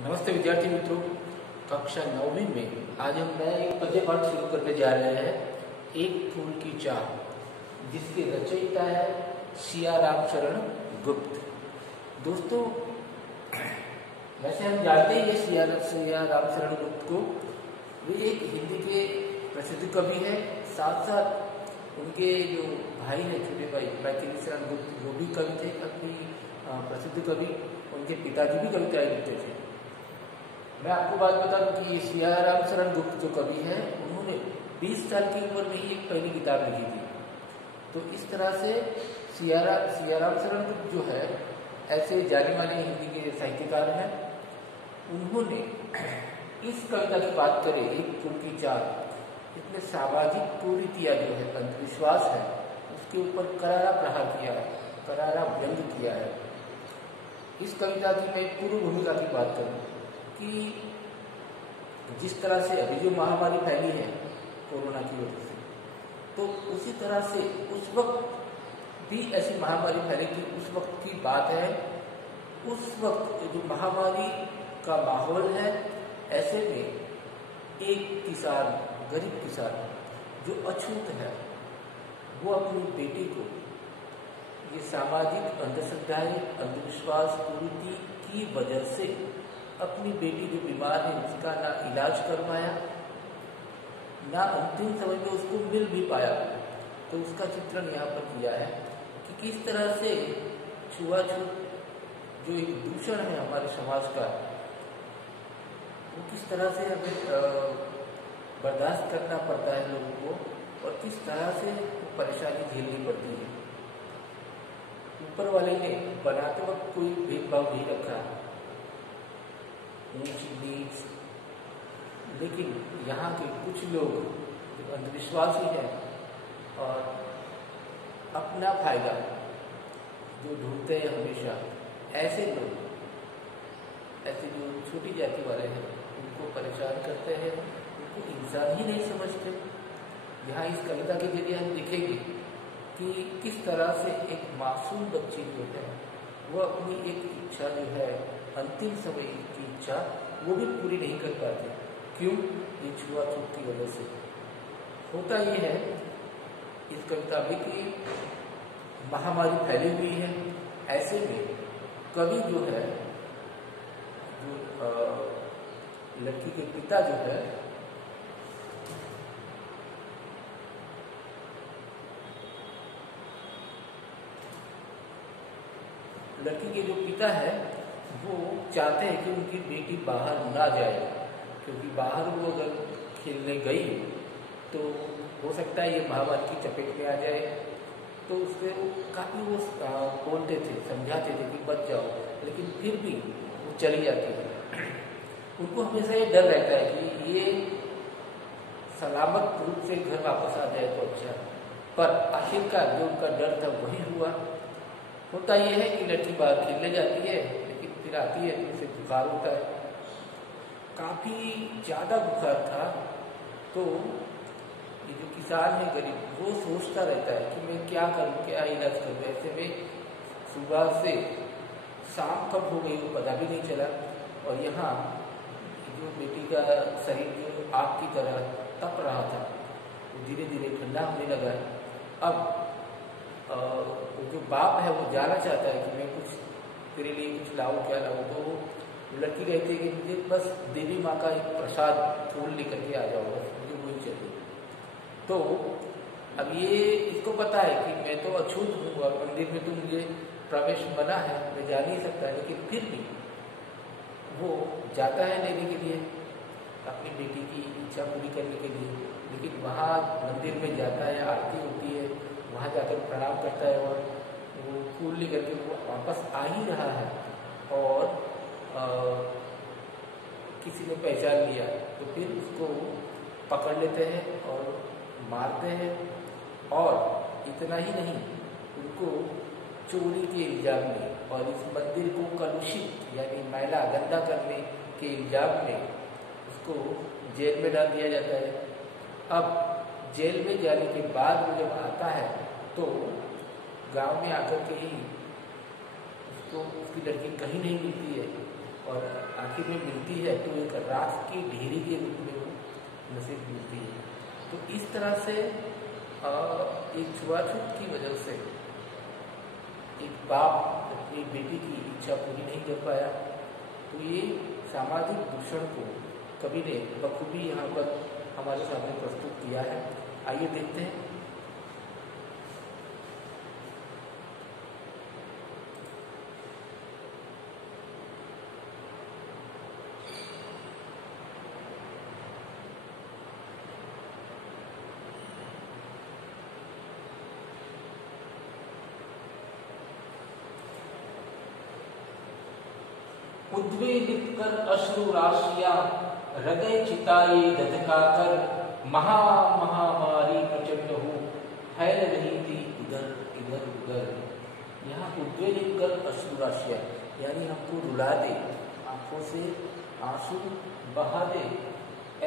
नमस्ते विद्यार्थी मित्रों। कक्षा 9वीं में आज हम नया एक पद्य पाठ शुरू करने जा रहे हैं, एक फूल की चाह, जिसके रचयिता है सिया रामचरण गुप्त। दोस्तों, वैसे हम जानते ही हैं सिया रामचरण गुप्त को। वे एक हिंदी के प्रसिद्ध कवि हैं। साथ साथ उनके जो भाई हैं, छोटे भाई मैथिली शरण गुप्त, वो भी कवि थे, काफी प्रसिद्ध कवि। उनके पिताजी भी कविताएं लिखते थे। मैं आपको बात बता दूं कि सिया रामचरण गुप्त जो कवि हैं, उन्होंने 20 साल की उम्र में ही एक पहली किताब लिखी थी। तो इस तरह से सिया रामचरण गुप्त जो है, ऐसे जाने माने हिंदी के साहित्यकार हैं। उन्होंने इस कविता की बात करें, एक फूल की चाह, इसमें सामाजिक कुरीतियां जो है, अंधविश्वास है, उसके ऊपर करारा प्रहार किया है, करारा व्यंग किया है। इस कविता की मैं पूर्व भूमिका की बात करूं कि जिस तरह से अभी जो महामारी फैली है कोरोना की वजह से, तो उसी तरह से उस वक्त भी ऐसी महामारी फैली थी। उस वक्त की बात है। उस वक्त जो महामारी का माहौल है, ऐसे में एक किसान, गरीब किसान जो अछूत है, वो अपनी बेटी को ये सामाजिक अंधश्रद्धाएं, अंधविश्वास, कुरीति की वजह से अपनी बेटी जो बीमार है उसका ना इलाज करवाया, ना अंतिम समय में उसको मिल भी पाया। तो उसका चित्रण यहाँ पर किया है कि किस तरह से छुआछूत जो एक दूषण है हमारे समाज का, वो किस तरह से हमें बर्दाश्त करना पड़ता है लोगों को, और किस तरह से परेशानी झेलनी पड़ती है। ऊपर वाले ने बनाते वक्त कोई भेदभाव नहीं रखा, ऊंच नीच, लेकिन यहाँ के कुछ लोग जो अंधविश्वासी हैं और अपना फायदा जो ढूंढते हैं हमेशा, ऐसे लोग, ऐसे जो छोटी जाति वाले हैं, उनको परेशान करते हैं, उनको इंसान ही नहीं समझते। यहाँ इस कविता के जरिए हम देखेंगे कि किस तरह से एक मासूम बच्ची जो है, वो अपनी एक इच्छा जो है, अंतिम समय की इच्छा, वो भी पूरी नहीं कर पाती। क्यों? ये छुआछूत की वजह से। होता ये है इस कविता में कि महामारी फैली हुई है। ऐसे में कवि जो है, जो लड़की के पिता जो है, लड़की के जो पिता है, वो चाहते हैं कि उनकी बेटी बाहर ना जाए, क्योंकि बाहर वो अगर खेलने गई तो हो सकता है ये महामारी की चपेट में आ जाए। तो उससे वो काफ़ी वो बोलते थे, समझाते थे कि बच जाओ, लेकिन फिर भी वो चली जाती है। उनको हमेशा ये डर रहता है कि ये सलामत रूप से घर वापस आ जाए तो अच्छा। पर आखिरकार जो उनका डर था वही हुआ। होता यह है कि लड़की बाहर खेलने जाती है, लेकिन फिर आती है तो उसे बुखार होता है, काफ़ी ज़्यादा बुखार था। तो ये जो किसान है गरीब, वो सोचता रहता है कि मैं क्या करूं, क्या इलाज करूं। ऐसे में सुबह से शाम कब हो गई वो पता भी नहीं चला। और यहाँ जो बेटी का शरीर जो आग की तरह तप रहा था, वो धीरे धीरे ठंडा होने लगा। अब जो बाप है वो जाना चाहता है कि मैं कुछ तेरे लिए कुछ लाऊं, क्या लाऊं। तो वो लड़की कहती है कि मुझे बस देवी माँ का एक प्रसाद फूल लेकर के आ जाओ, बस मुझे वही चाहिए। तो अब ये इसको पता है कि मैं तो अछूत हूँ और मंदिर में तो मुझे प्रवेश मना है, मैं जा नहीं सकता, लेकिन फिर भी वो जाता है लेने के लिए, अपनी बेटी की इच्छा पूरी करने के लिए। लेकिन वहाँ मंदिर में जाता है, आरती होती है, वहाँ जाकर प्रणाम करता है और वो फूल लेकर के वो वापस आ ही रहा है, और किसी ने पहचान लिया तो फिर उसको पकड़ लेते हैं और मारते हैं। और इतना ही नहीं, उनको चोरी के इल्जाम में और इस मंदिर को कलुषित यानी मैला गंदा करने के इल्जाम में उसको जेल में डाल दिया जाता है। अब जेल में जाने के बाद वो जब आता है तो गांव में आकर के ही उसको उसकी लड़की कहीं नहीं मिलती है, और आखिर में मिलती है तो एक राख की ढेरी के रूप में वो नसीब मिलती है। तो इस तरह से एक छुआछूत की वजह से एक बाप अपनी बेटी की इच्छा पूरी नहीं कर पाया, तो ये सामाजिक दूषण को कवि ने बखूबी यहाँ पर हमारे सामने प्रस्तुत किया है। आइए देखते हैं। उद्वेलित कर अश्रु राशियां हृदय चिताए धधकाकर, महामारी प्रचंड हो फैल रही थी इधर इधर उधर। यहाँ उद्वेलित कर अश्रु राशियां यानी हमको रुला दे, आंखों से आंसू बहा दे,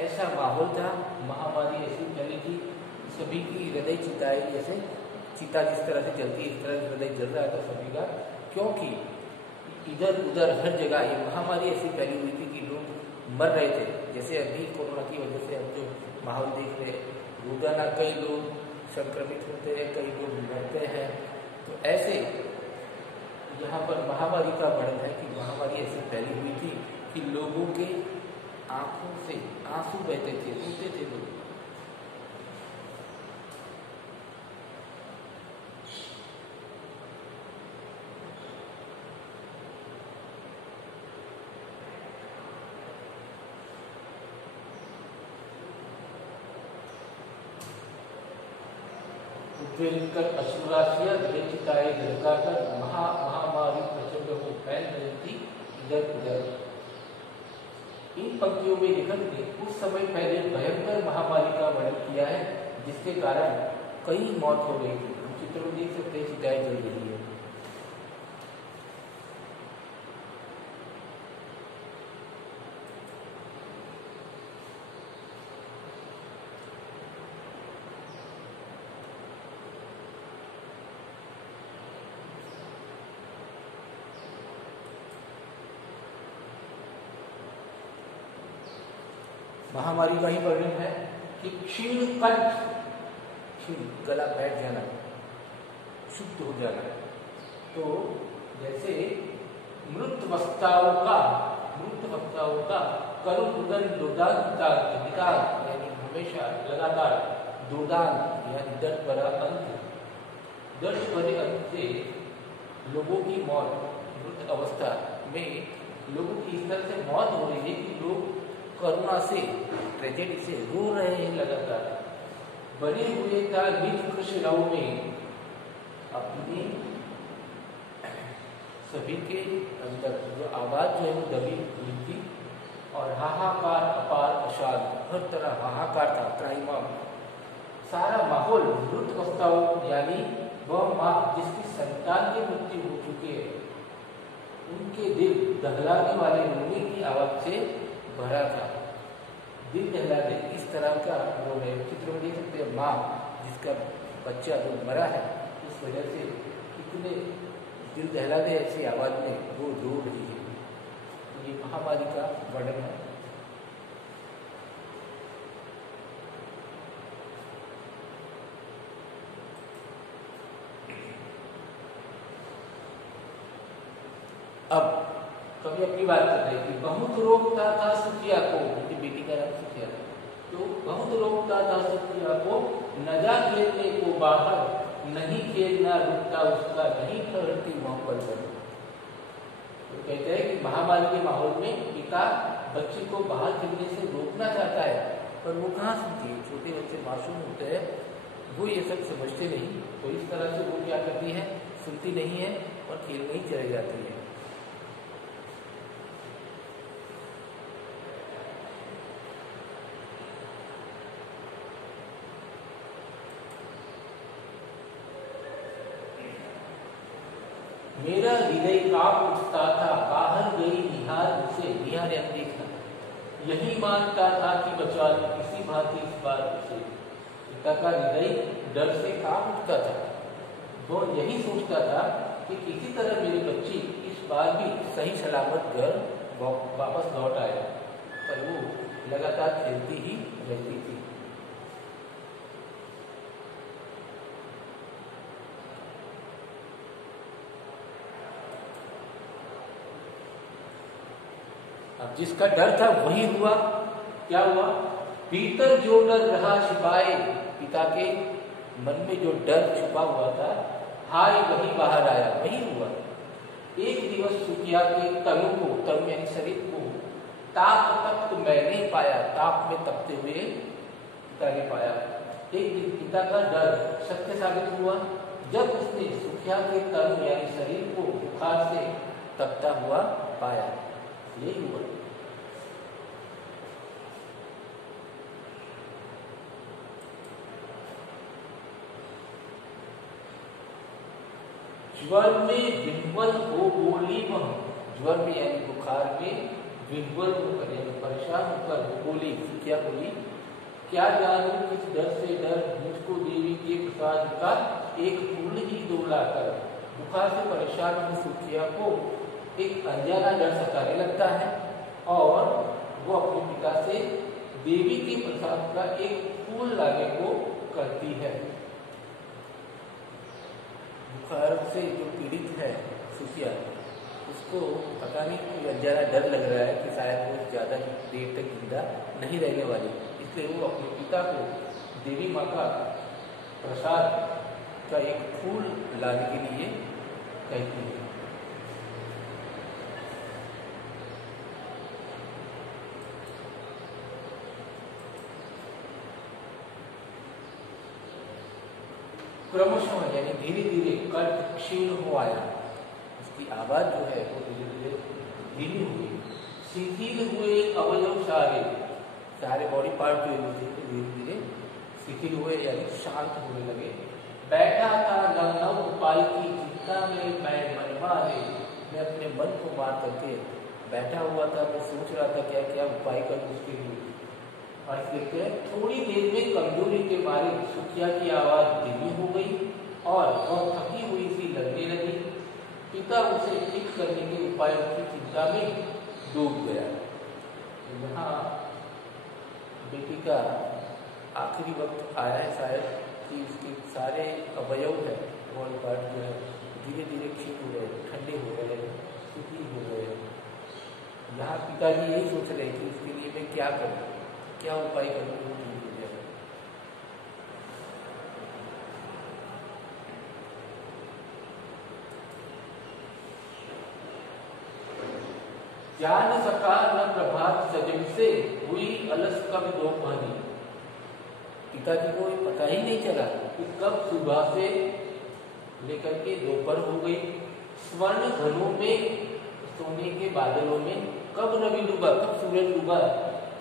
ऐसा माहौल था। महामारी ऐसी फैली थी, सभी की हृदय चिताए, जैसे चिता जिस तरह से जलती है इस तरह हृदय जल रहा था सभी का, क्योंकि इधर उधर हर जगह ये महामारी ऐसी फैली हुई थी कि लोग मर रहे थे। जैसे अभी कोरोना की वजह से हम जो माहौल देख रहे हैं, रोजाना कई लोग संक्रमित होते हैं, कई लोग मरते हैं। तो ऐसे यहाँ पर महामारी का वर्णन है कि महामारी ऐसी फैली हुई थी कि लोगों के आंखों से आंसू बहते थे, रोते थे लोग। उद्वेलित अश्रुराशियां हृदय चिताए धधकाकर, महामारी प्रचंड हो फैल रही थी इधर उधर। इन पंक्तियों में लेखक ने कुछ समय पहले भयंकर महामारी का वर्णन किया है, जिसके कारण कई मौत हो गई थी। हम चित्र में देख सकते हैं चिताएं जल रही है। महामारी का ही वर्णन है कि क्षीण कंठ, क्षीण गला बैठ जाना, शुद्ध हो जाना। तो जैसे मृत वक्ताओं का करुण दुर्दान यानी हमेशा लगातार दुर्दान यानी दर्द भरा अंत, दर्द भरे अंत से लोगों की मौत, मृत अवस्था में लोगों की इस तरह से मौत हो रही है कि लोग करुणा से, ट्रेजेडी से रो रहे हैं लगातार। बने हुए था निज कृष्णराव में, अपनी सभी के अंदर जो आवाज जो है वो दबी हुई थी, और हाहाकार अपार अशाल, हर तरह हाहाकार था, त्राहिमाम। सारा माहौल मृत अवस्थाओं यानी वह माँ जिसकी संतान की मृत्यु हो चुकी है, उनके दिल दहलाने वाले रोने की आवाज से भरा था। दिल दहला दे, इस तरह का वो है। चित्र में देख सकते हैं माँ जिसका बच्चा जो मरा है, उस वजह से कितने दिल दहला दे ऐसी आवाज में वो रो रही है। तो ये महामारी का वर्णन है। अब कभी अपनी बात कर रहे कि बहुत रोकता था सुखिया को, उनकी बेटी का नाम सुखिया था, तो बहुत रोकता था सुखिया को, न जा खेलने को बाहर, नहीं खेलना रुकता उसका, नहीं ठहरती वहां पर। तो कहते हैं कि महामारी के माहौल में पिता बच्ची को बाहर खेलने से रोकना चाहता है, पर वो कहाँ सुनती है। छोटे बच्चे मासूम होते हैं, वो ये सब समझते नहीं, तो इस तरह से वो क्या करती है, सुनती नहीं है और खेलने ही चले जाती है। मेरा हृदय कांप उठता था, बाहर गई निहार उसे, निहार देखा, यही मानता था कि बचा लूं किसी भांति इस बार उसे। पिता का हृदय डर से कांप उठता था, वो यही सोचता था कि किसी तरह मेरी बच्ची इस बार भी सही सलामत घर वापस लौट आया, पर वो लगातार खेलती ही रहती थी। अब जिसका डर था वही हुआ। क्या हुआ? भीतर जो डर रहा छिपाए, पिता के मन में जो डर छुपा हुआ था, हाय वही बाहर आया, वही हुआ। एक दिवस सुखिया के तनु को, तनु यानी शरीर को, ताप तप्त मैंने पाया, ताप में तपते हुए पिता ने पाया। एक दिन पिता का डर सत्य साबित हुआ जब उसने सुखिया के तनु यानी शरीर को बुखार से तपता हुआ पाया। यही हुआ। ज्वर में विह्वल हो बोली वह, ज्वर में यानी बुखार में विह्वल होकर यानी परेशान होकर बोली, क्या बोली? क्या जानूं किस डर से डर मुझको देवी के प्रसाद का एक फूल ही डोला कर। बुखार से परेशान हुई सुखिया को एक अनजाना डर सताने लगता है और वो अपने पिता से देवी के प्रसाद का एक फूल लाने को करती है। बुखार से जो पीड़ित है सुखिया, उसको पता नहीं कोई अनजाना डर लग रहा है कि शायद वो ज़्यादा देर तक जिंदा नहीं रहने वाली, इसलिए वो अपने पिता को देवी माँ का प्रसाद का एक फूल लाने के लिए कहती है। क्रमशः यानी धीरे धीरे कंठ क्षीण हो आया, उसकी आवाज जो है वो धीरे धीरे धीमी हुई। शिथिल हुए अवयव सारे, सारे बॉडी पार्ट जो धीरे धीरे शिथिल हुए यानी शांत होने लगे। बैठा था नव उपाय की चिंता में मैं मनमारे, मैं अपने मन को मार करके बैठा हुआ था, मैं सोच रहा था क्या क्या उपाय कर उसके लिए। और देखते हैं थोड़ी देर में कमजोरी के मारे सुखिया की आवाज धीमी हो गई और वह थकी हुई सी लगने लगी। पिता उसे ठीक करने के उपायों की चिंता में डूब गया। यहाँ बेटी का आखिरी वक्त आया है शायद कि उसके सारे अवयव है, बॉडी पार्ट जो है धीरे धीरे क्षीण हो गए, ठंडे हो गए, शिथिल हो गए। यहाँ पिताजी यही सोच रहे कि उसके लिए मैं क्या करूँ, क्या उपाय करूँ। जान सका न प्रभात सजग से हुई अलस कब दोपहरी। पिताजी को पता ही नहीं चला कि कब सुबह से लेकर के दोपहर हो गई। स्वर्ण घनों में, सोने के बादलों में कब रवि डूबा, कब सूरज डूबा,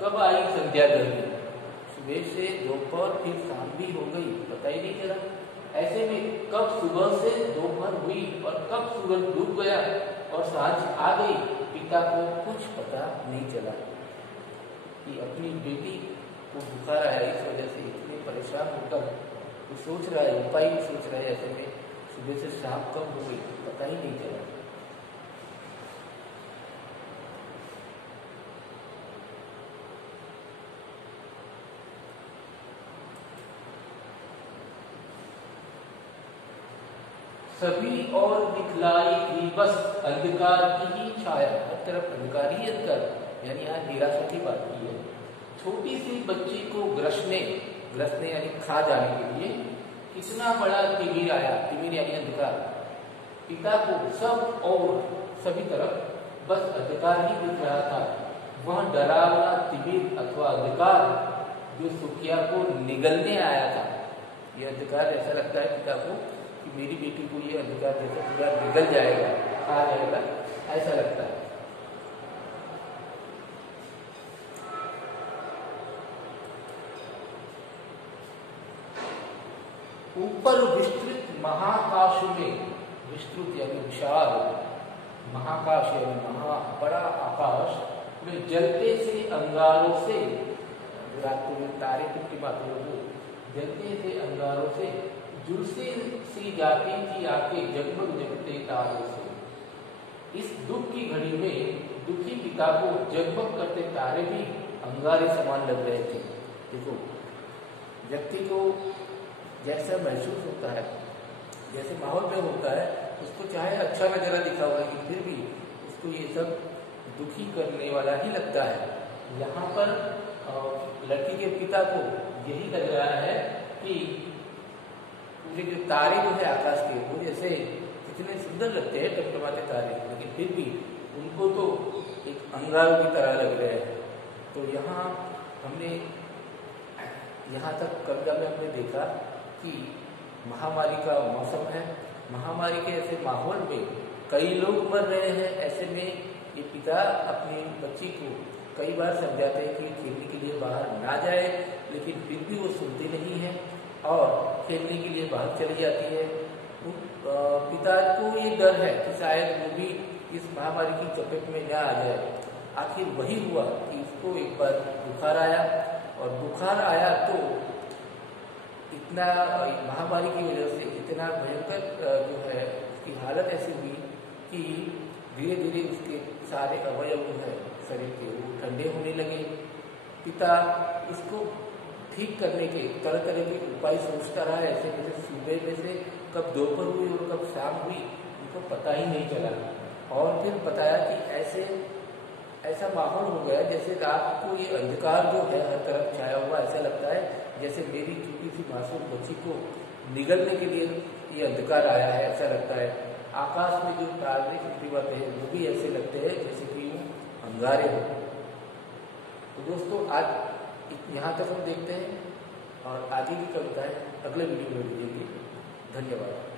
कब आई संध्या ढली। सुबह से दोपहर फिर शाम भी हो गई, पता ही नहीं चला। ऐसे में कब सुबह से दोपहर हुई और कब सूरज डूब गया और सांझ आ गई, पिता को कुछ पता नहीं चला कि अपनी बेटी को बुखार आया, इस वजह से इतने परेशान होकर वो सोच रहा है, उपाय सोच रहा है। ऐसे में सुबह से शाम कब हो गई पता ही नहीं चला। सभी और दिखलाई थी बस अंधकार की ही छाया, हर तरफ अंधकार ही अंधकार, यानी यहाँ निराशा की बात की है। छोटी सी बच्ची को ग्रसने यानी खा जाने के लिए कितना बड़ा तिमिर आया, तिमिर यानी अंधकार। पिता को सब और सभी तरफ बस अंधकार ही दिख रहा था। वह डरावना तिमिर अथवा अंधकार जो सुखिया को निगलने आया था, यह अंधकार ऐसा लगता है पिता को कि मेरी बेटी को ये अंधकार जैसे पूरा निगल जाएगा, खा जाएगा, ऐसा लगता है। ऊपर विस्तृत महाकाश में, विस्तृत यानी विशाल, महाकाश यानी महा बड़ा आकाश में जलते से अंगारों से, रातों में तारे टिमटिमाते हुए जलते से अंगारों से झुलसी सी जाती थी आके जगमग जगते तारों से। इस दुख की घड़ी में दुखी पिता पिता को जगमग करते तारे भी अंगारे समान लग रहे थे। देखो, व्यक्ति को जैसा महसूस होता है, जैसे माहौल में होता है, उसको चाहे अच्छा नज़ारा दिखा हुआ, लेकिन फिर भी उसको ये सब दुखी करने वाला ही लगता है। यहाँ पर लड़की के पिता को यही लग रहा है कि मुझे जो तारे जो है आकाश के, वो जैसे कितने सुंदर लगते हैं टमटमाते तारे, लेकिन फिर भी उनको तो एक अंगारों की तरह लग रहे हैं। तो यहाँ हमने यहाँ तक कविता में हमने देखा कि महामारी का मौसम है, महामारी के ऐसे माहौल में कई लोग मर रहे हैं। ऐसे में ये पिता अपनी बच्ची को कई बार समझाते हैं कि खेलने के लिए बाहर ना जाए, लेकिन फिर भी वो सुनती नहीं है और खेलने के लिए बाहर चली जाती है। पिता को ये डर है कि शायद वो भी इस महामारी की चपेट में न आ जाए। आखिर वही हुआ कि उसको एक बार बुखार आया, और बुखार आया तो इतना महामारी की वजह से इतना भयंकर जो है उसकी हालत ऐसी हुई कि धीरे धीरे उसके सारे अवयव जो है शरीर के वो ठंडे होने लगे। पिता उसको ठीक करने के तरह तरह के उपाय सोचता रहा। ऐसे में सुबह में से कब दोपहर हुई और कब शाम हुई उनको पता ही नहीं चला। और फिर बताया कि ऐसा माहौल हो गया जैसे रात को ये अंधकार जो है हर तरफ छाया हुआ, ऐसा लगता है जैसे मेरी छोटी सी मासूम बच्ची को निगलने के लिए ये अंधकार आया है, ऐसा लगता है। आकाश में जो तारे टिमटिमाते हैं वो भी ऐसे लगते हैं जैसे कि अंगारे हो। तो दोस्तों, आज यहाँ तक हम देखते हैं और आगे की कविताएं अगले वीडियो में देखेंगे। धन्यवाद।